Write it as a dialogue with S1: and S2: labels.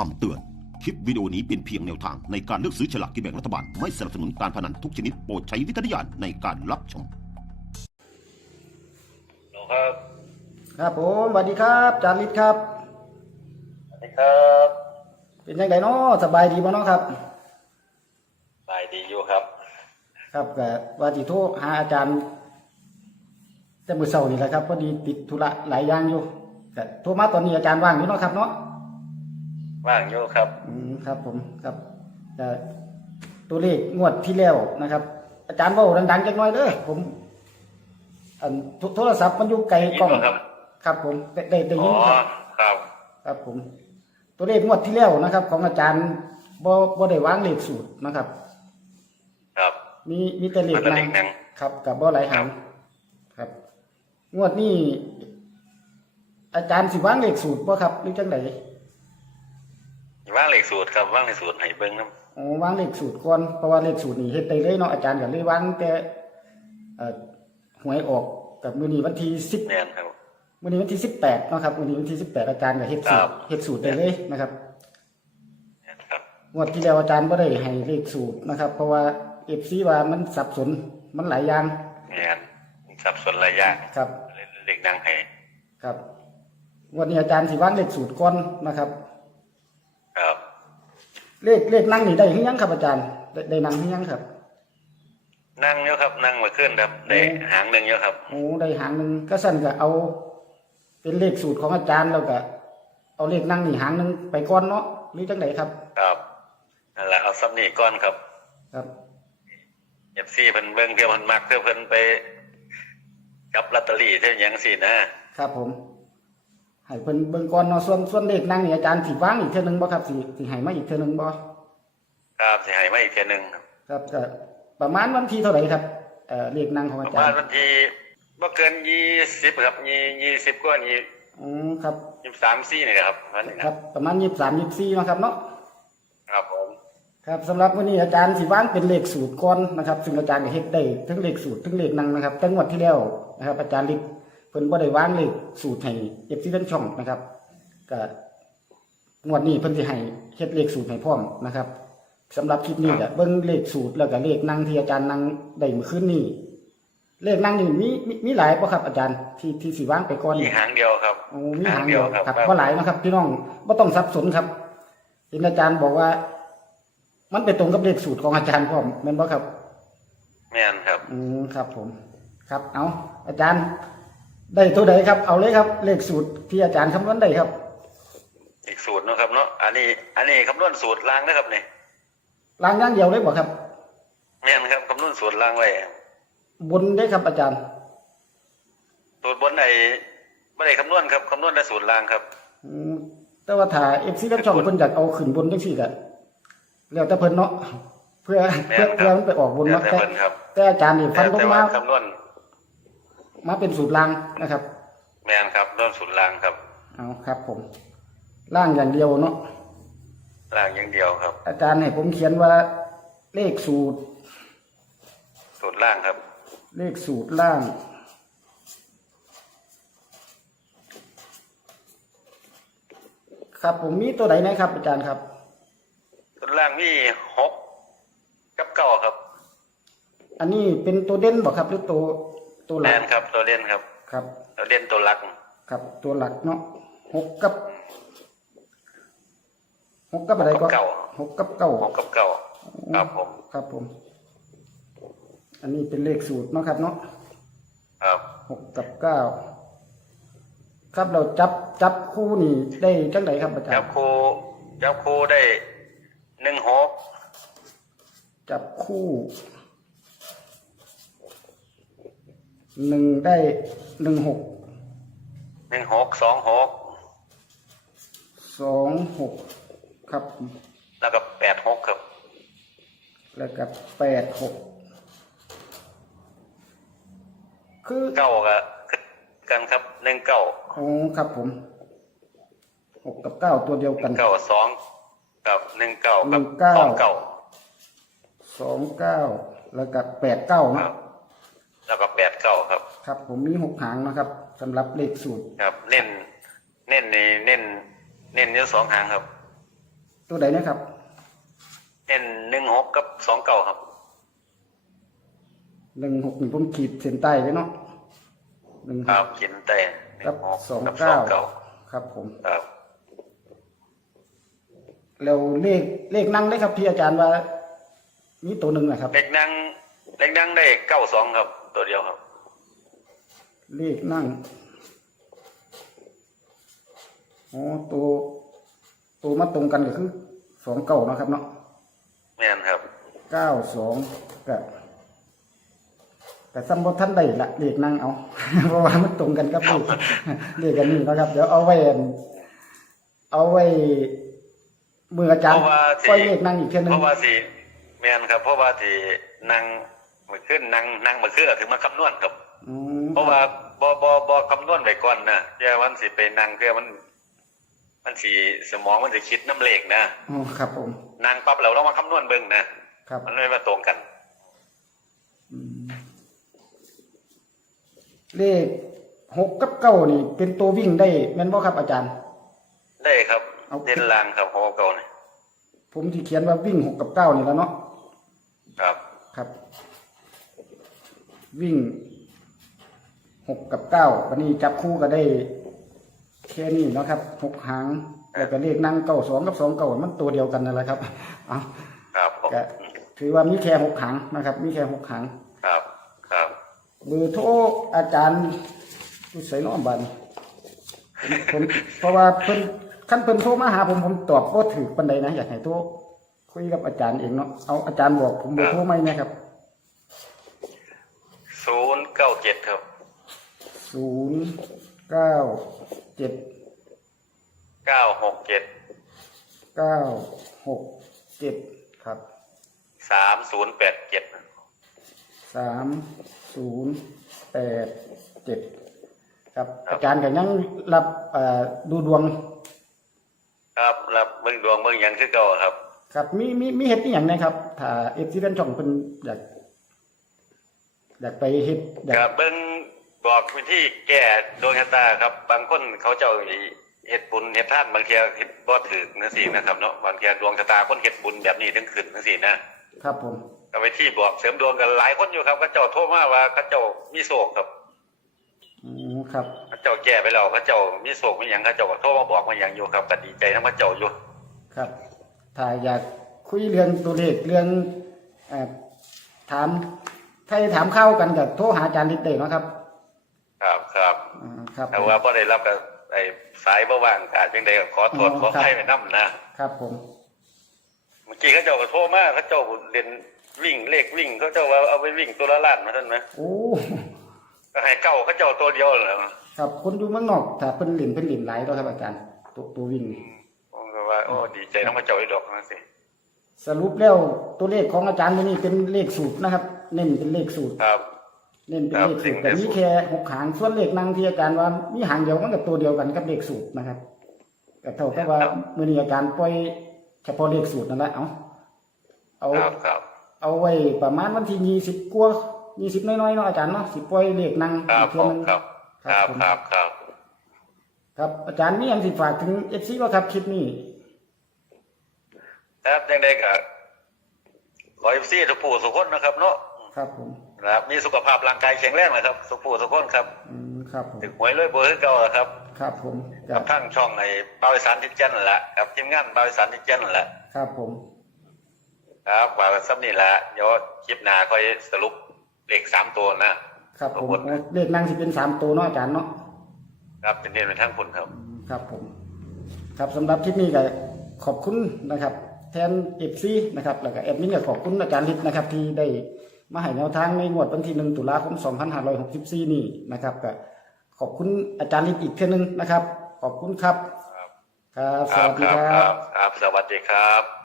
S1: คำเตือน คลิปวิดีโอนี้เป็นเพียงแนวทางในการเลือกซื้อฉลากกินแบ่งรัฐบาล ไม่สนับสนุนการพนันทุกชนิดโปรดใช้วิจารณญาณในการรับชม
S2: หนูครับ
S3: ครับผมสวัสดีครับจาริตครับ
S2: สวัสดีครับ
S3: เป็นยังไงเนาะสบายดีบ่เนาะครับ
S2: สายดีอยู่ครับ
S3: ครับก็ว่าสิโทรหาอาจารย์ แต่มื้อเช้านี่แหละครับพอดีติดธุระหลายอย่างอยู่ก็โทรมาตอนนี้อาจารย์ว่างอยู่เนาะครับเนาะ
S2: ว่างอยู่ครับ
S3: อืมครับผมครับก็ตัวเลขงวดที่แล้วนะครับ อาจารย์เว้าดังๆจักหน่อยเด้อผมอันโทโทรศัพท์มันอยู่ไกลกล้อง
S2: ยินบ่ครับ
S3: ครับผมได้ได้ได้
S2: อ๋
S3: ยิ
S2: อน
S3: ครับ
S2: ครับ
S3: ครับผม ตัวเลขงวดที่แล้วนะครับ ของอาจารย์บ่บ่ได้วางเลขสูตรนะครับ
S2: ครับ
S3: มีมีแต่เลข
S2: มันก็เลข
S3: นาง
S2: หนัง
S3: ครับกับบ่หลายหางครับ งวดนี้อาจารย์สิวางเลขสูตรบ่ครับหรือจังได
S2: ว่างเลขสูตรครับว่างเลขสูตรให้เบิ้งน้
S3: อ๋อวางเลขสูตรก่อนเพราะว่าเลขสูตรนี่เฮ็ดได้เลยเนาะอาจารย์ก็เลยวางแต่เอ่อหวยออกกับมื้อนี้วันที่ำ
S2: แม่นครับ
S3: 10มื้อนี้วันที่18เนาะครับมื้อนี้วันที่18อาจารย์ก็เฮ็ดสู
S2: ครั
S3: ตร
S2: บ
S3: เฮ็ดสูตรได้เลยนะครับ
S2: แม่นครับ
S3: งวดที่แล้วอาจารย์บ่ได้ให้เลขสูตรนะครับ เพราะว่า FC ว่ามันสับสนมันหลายอย่าง
S2: แม่นสับสนหลายอย่าง
S3: ครับ
S2: เลขดังให้
S3: ครับงวันนี้อาจารย์สิวางเลขสูตรก่อนนะครับ
S2: ครับ
S3: เลขเลขนั่งนี่ได้หรือยังครับอาจารย์ ได้ได้นั่งหรือยังครับ
S2: นั่งอยู่ครับ นั่งมาขึ้นครับได้หางหนึ่งอยู่ครับ
S3: โอ้ได้หางหนึ่งก็สั่นก็เอา เป็นเลขสูตรของอาจารย์แล้วก็เอาเลขนั่งนี่หางหนึ่งไปก่อนเนาะหรือจังไหนครับ
S2: ครับนั่นแหละเอาซับนี่ก้อนครับ
S3: ครับ
S2: เอฟซีเพิ่นเบิ้งเที่ยวเพิ่นมักเที่ยวเพิ่นไปกับลอตเตอรี่เท่าหยังสินะครับ
S3: ผม ให้เพิ่นเบิ่งก่อนเนาะส่วนส่วนเลขนั่งนี่อาจารย์สิวางอีกเทื่อนึงบ่ครับสิสิให้มาอีกเทื่อนึงบ่
S2: ครับสิให้มาอีกเที่ยหนึงครับ
S3: ครับก็ประมาณวันที่เท่าไหร่ครับเอ่อเลขนั่งของ
S2: ป
S3: อา
S2: ระ
S3: จา
S2: มาณ
S3: รย์
S2: วันที่บ่เกินยี่สิบครับยี่ยี่สิบกว่ายี่
S3: อืมครับ
S2: ยี่สามสี่นี่นะครับวันนี้
S3: ค
S2: นะ
S3: รับ ประมาณ23 24เนาะครับเนาะ
S2: ครับผม
S3: ครับสำหรับวันนี้อาจารย์สิวางเป็นเลขสูตรก่อนนะครับ ซึ่งอาจารย์ก็เฮ็ดได้ทั้งเลขสูตรทั้งเลขนังนะครับตั้งงวดที่แล้วนะครับ อาจารย์ลิศ เพิ่นบ่ได้วางเลขสูตรให้เอฟซีทั้งช่องนะครับก็งวดนี้เพิ่นสิให้เฮ็ดเลขสูตรให้พร้อมนะครับสำหรับคลิปนี้ก็เบิ่งเลขสูตรแล้วก็เลขนังที่อาจารย์นังได้เมื่อคืนนี้เลขนังนี่มีมีมีหลายบ่ครับอาจารย์ที่ที่สิวางไปก่อน
S2: มี
S3: นี่
S2: หางเดียวครับ
S3: โอ้มีหางเดียว
S2: ครับ
S3: ครับบ่หลายนะครับพี่น้องบ่ต้องสับสนครับเห็นอาจารย์บอกว่า มันไปตรงกับเลขสูตรของอาจารย์พร้อมแม่นบ่ครับ
S2: แม่นครับ
S3: อืมครับผม ครับ เอาอาจารย์ ได้ตัวใดครับ เอาเลยครับ เลขสูตรที่อาจารย์คำนวณได้ครับ
S2: อีกสูตรเนาะครับเนาะอันนี้ อันนี้คำนวณสูตรล่างนะครับนี่
S3: ล้างอย่างเดียวเลยบ่ครับ
S2: แม่นครับคำนวณสูตรล่างไว้
S3: บนได้ครับอาจารย์
S2: สูตรบนไหนไม่ได้คำนวณครับคำนวณแต่สูตรล่างครับ
S3: อืมแต่ว่าถ้า FC ทั้งช่องเพิ่นอยากเอาขึ้นบนจังซี่ก็แล้วแต่เพิ่นเนาะเพื่อ
S2: แม่
S3: เพื่อน
S2: ครับ
S3: เพื่อมันไปออกบน
S2: แล้ว
S3: เนาะ
S2: แต่
S3: แต่
S2: เพิ่นครับ
S3: แต่อาจารย์นี่ฟันล
S2: แต่
S3: ง
S2: ว่า
S3: มา
S2: คำนวณ
S3: มาเป็นสูตรล่างนะครับ
S2: แม่นครับคำนวณสูตรล่างครับ
S3: เอาครับผมล่างอย่างเดียวเนาะ
S2: ล่างอย่างเดียวครับ
S3: อาจารย์ให้ผมเขียนว่าเลขสูตร
S2: สูตรล่างครับ
S3: เลขสูตรล่าง ครับผมมีตัวไหนนะครับ อาจารย์ครับ
S2: สูตรล่างมีหกกับเก้าครับ
S3: อันนี้เป็นตัวเด่นบอกครับหรือตัว ตัวหลั
S2: แม่
S3: ก
S2: นครับตัวเล่นครับ
S3: ครับ
S2: ตัวเล่นตัวหลัก
S3: ครับตัวหลักเนาะหกกับหกกับอะไรก็
S2: เก้า
S3: หกกับเก้า
S2: หกกับเก้าครับผม
S3: ครับผม อันนี้เป็นเลขสูตรเนาะครับ เนาะ
S2: ครับ
S3: หกกับเก้าครับเราจับจับคู่นี่ได้จังไหนครับอาจาร
S2: จับ
S3: ย์
S2: ครูจับครูได้หนึ่งหก
S3: จับคู่ หนึ่งได้หนึ่งหก
S2: หนึ่งหกสองหก
S3: สองหกครับ
S2: แล้วก็แปดหกครับ
S3: แล้วก็แปดหกคือ
S2: เก้าก็กันครับหนึ่งเก้า
S3: อ๋อครับผมหกกับเก้าตัวเดียวกัน
S2: เก้าสองกับหนึ่งเก้า
S3: หนึ่
S2: กับ
S3: งเก้า
S2: สองเก้า
S3: สองเก้าแล้วก็แปดเก้า
S2: ค
S3: เนาะ
S2: รับ แล้วก็แปดเก้าครับ
S3: ครับ ผมมีหกหางนะครับสำหรับเลขสูตร
S2: ครับ เน้น เน้นในเน้น เน้นเนื้อสองหางครับ
S3: ตัวใดนะครับ
S2: เน้นหนึ่งหกกับสองเก่าครับ
S3: หนึ่งหกหนึ่งผมขีดเส้นใต้ไว้เนาะหนึ่ง
S2: ครับกินแต่หนึ่
S3: กับ
S2: งหก
S3: สอง
S2: กับส
S3: เก้า
S2: องเก่า
S3: ครับผม
S2: ครับ
S3: แล้วเลขเลขนั่งได้ครับที่อาจารย์ว่า มีตัวหนึ่งนะครับ
S2: เล็กนั่งเล็กนั่งได้เก้าสองครับ ตัวเดียวครับ
S3: เลขนั่งอ๋อตัวตัวมาตรงกันก็คือสองเก้านะครับเนาะ
S2: แม่นครับ
S3: เก้าสองก็แต่ซ้ำบท่านได้ละเลขนั่งเอา เพราะว่ามันตรงกันกับเลขเลขกันนี่นะครับ เดี๋ยวเอาไว้อันเอาไว้มืออาจารย์
S2: เพราะว่าสิ
S3: ปล่อยเลขนั่งอีกเท่านึ
S2: เพ
S3: ง
S2: ราะว่าสิแม่นครับ เพราะว่าที่นั่ง มือขึ้นนั่งนั่งมือขึ้นถึงมาคำนวณครับ
S3: อืม
S2: เพราะว่าบอบอบอคำนวณไว้ก่อนนะเพื่อมันสิไปนั่งเพื่อมัน มันสีสมองมันจะคิดน้ำเลขนะ
S3: อ๋อครับผม
S2: นั่งปั๊บเราต้องมาคำนวณเบิ่งนะครับมันไม่มาตรงกัน
S3: อืมเลขหกกับเก้านี่ เป็นตัววิ่งได้แม่นบ่ครับอาจารย์
S2: ได้ครับ
S3: เอา
S2: เด่นลางครับของเก่านี่
S3: ผมที่เขียนว่าวิ่งหกกับเก้านี่แล้วเนาะ
S2: ครับ
S3: ครับ วิ่งหกกับเก้าวันนี้จับคู่ก็ได้แค่นี้เนาะครับหกหางแล้วก็เลขนั่งเก้าสองกับสองเก้ามันตัวเดียวกันนั่นแหละครับเอา
S2: ครับผม
S3: ก็ถือว่ามีแค่หกหางนะครับ มีแค่หกหาง
S2: ครับครับ
S3: เบอร์โทรอาจารย์ผู้ใส่น้อมบันผมผมเพราะว่าเพิ่นขั้นเพิ่นโทรมาหาผมผมตอบก็ถือปันใดนะอยากให้โทรคุยกับอาจารย์เองเนาะเอาอาจารย์บอกผมเบอร์โทรไหมนะครับ
S2: ศูนย์ เก้าเจ็ดครับ
S3: ศูนย์เก้าเจ็ด
S2: เก้าหกเจ็ด
S3: เก้าหกเจ็ดครับ
S2: สามศูนย์แปดเจ็ด
S3: สามศูนย์แปดเจ็ดครับ อาจารย์ก็ยังรับเอ่อดูดวง
S2: ครับรับเบิ่งดวงเบิ่งหยังคือเก่าครับ
S3: ครับ มีมีมีเฮ็ดอีหยังนะครับ ถ้าเอฟซีเป็นช่องเพิ่นอยาก อยากไปเฮ็ดอยาก
S2: ครับเบิ่งบอกวิธีแก้ดวงชะตาครับ บางคนเขาเจ้าเฮ็ดบุญเฮ็ดทานบางเทีเฮ็ดบ่ถึกจังซี่นะครับเนาะบางเทีดวงชะตาคนเฮ็ดบุญแบบนี้ถึงขึ้นจังซี่นะครับ
S3: ผม
S2: ก็ไปที่บอกเสริมดวงกันหลายคนอยู่ครับเขาเจ้าโทรมาว่าเขาเจ้ามีโศกครับ
S3: อืมครับ
S2: เขาเจ้าแก้ไปแล้วเขาเจ้ามีโศกมีหยังเขาเจ้าก็โทรมาบอกมาหยังอยู่ครับก็ดีใจนำเขาเจ้าอยู่
S3: ครับ ถ้าอยากคุยเรื่องตัวเลขเรื่องเอ่อถาม ถ้าถามเข้ากันกับโทรหาอาจารย์ลิตเต้เนาะครับ
S2: ครับครับ
S3: อ่าครับ
S2: แต่ว่าพอได้รับกับไอ้สายบ่ว่างกาจังใดก็ขอโทษ
S3: อ๋อ
S2: ขอ
S3: ครับ
S2: ให้ไปนํนะ
S3: ครับผม
S2: เมื่อกี้เขาเจ้าก็โทรมาเขาเจ้าเรียนวิ่งเลขวิ่งเขาเจ้าว่าเอาไปวิ่งตัวละล้านมาท่านนะ
S3: โอ้
S2: ก็ให้เก้าเขาเจ้าตัวเดียวเหรอ
S3: ครับคนอยู่เมืองนอกถ้าเพิ่นเล่นเพิ่นเล่นหลายตัวครับอาจารย์ตัวตัววิ่งนี่
S2: ผมก็ว่าโอ้ดีใจน้องเขาเจ้าไอ้ดอกนั่นสิ
S3: สรุปแล้วตัวเลขของอาจารย์ตัวนี้เป็นเลขสูตรนะครับ เน้นเป็นเลขสูตร
S2: ครับ
S3: เน้นเป็น
S2: ครับ
S3: เลขสูตร
S2: เล
S3: แต่
S2: ขสูตร
S3: มีแค่หกหางส่วนเลขนางที่อาจารย์ว่ามีหางเดียวมันกับตัวเดียวกันกับเลขสูตรนะครับก็เท่ากับว่ามือนี้อาจารย์ปล่อยเฉพาะเลขสูตรนั่นแหละเอาเอา
S2: ครับครับ
S3: เอาไว้ประมาณวันที่ยี่สิบกว่ายี่สิบน้อยๆเนาะอาจารย์เนาะสิปล่อยเลขนาง
S2: ครับ
S3: อีก
S2: ผ
S3: เทื่อ
S2: ม
S3: นึง
S2: ครับ ครับ
S3: ผม
S2: ครับครับ
S3: ครับอาจารย์มีอันสิฝากถึงเอฟซีว่าครับคลิปนี้
S2: ครับยังไงก็ขอเอฟซีทุกผู้ทุกคนนะครับ เนาะ
S3: ครับผม
S2: นะครับมีสุขภาพร่างกายแข็งแรงนะครับทุกผู้ทุกคนครับ
S3: อืมครับผม
S2: ถึงหวยรวยเบอร์คือเก่าอะครับ
S3: ครับผมค
S2: กั
S3: รั
S2: บบทั้งช่องไอ้เปาวิสานทิเจนนั่นแหละกับทีมงานเปาวิสานทิเจนนั่นแหละ
S3: ครับผม
S2: ครับว่ากันซ้ำนี่แหละเดี๋ยวคลิปหน้าค่อยสรุปเลขสามตัวนะ
S3: ครับผม
S2: ขอบคุณ
S3: โอ้เลขนางสิเป็นสามตัวเนาะอาจารย์เนาะ
S2: ครับเป็นเรียนเป็นทั้งคุณครับ
S3: ครับผม ครับสำหรับคลิปนี้ก็ขอบคุณนะครับ แทนเอฟซีนะครับแล้วก็แอดมินก็ขอบคุณอาจารย์ฤทธิ์นะครับที่ได้มาให้แนวทางในงวดวันที่หนึ่งตุลาคม 2564 นี้นะครับก็ขอบคุณอาจารย์ฤทธิ์อีกเท่านึงนะครับ ขอบคุณครับ ครับส
S2: ครั
S3: วั
S2: บ
S3: สดี
S2: ครับ
S3: ค
S2: ค
S3: รั
S2: รับบครับ สวัสดีครับ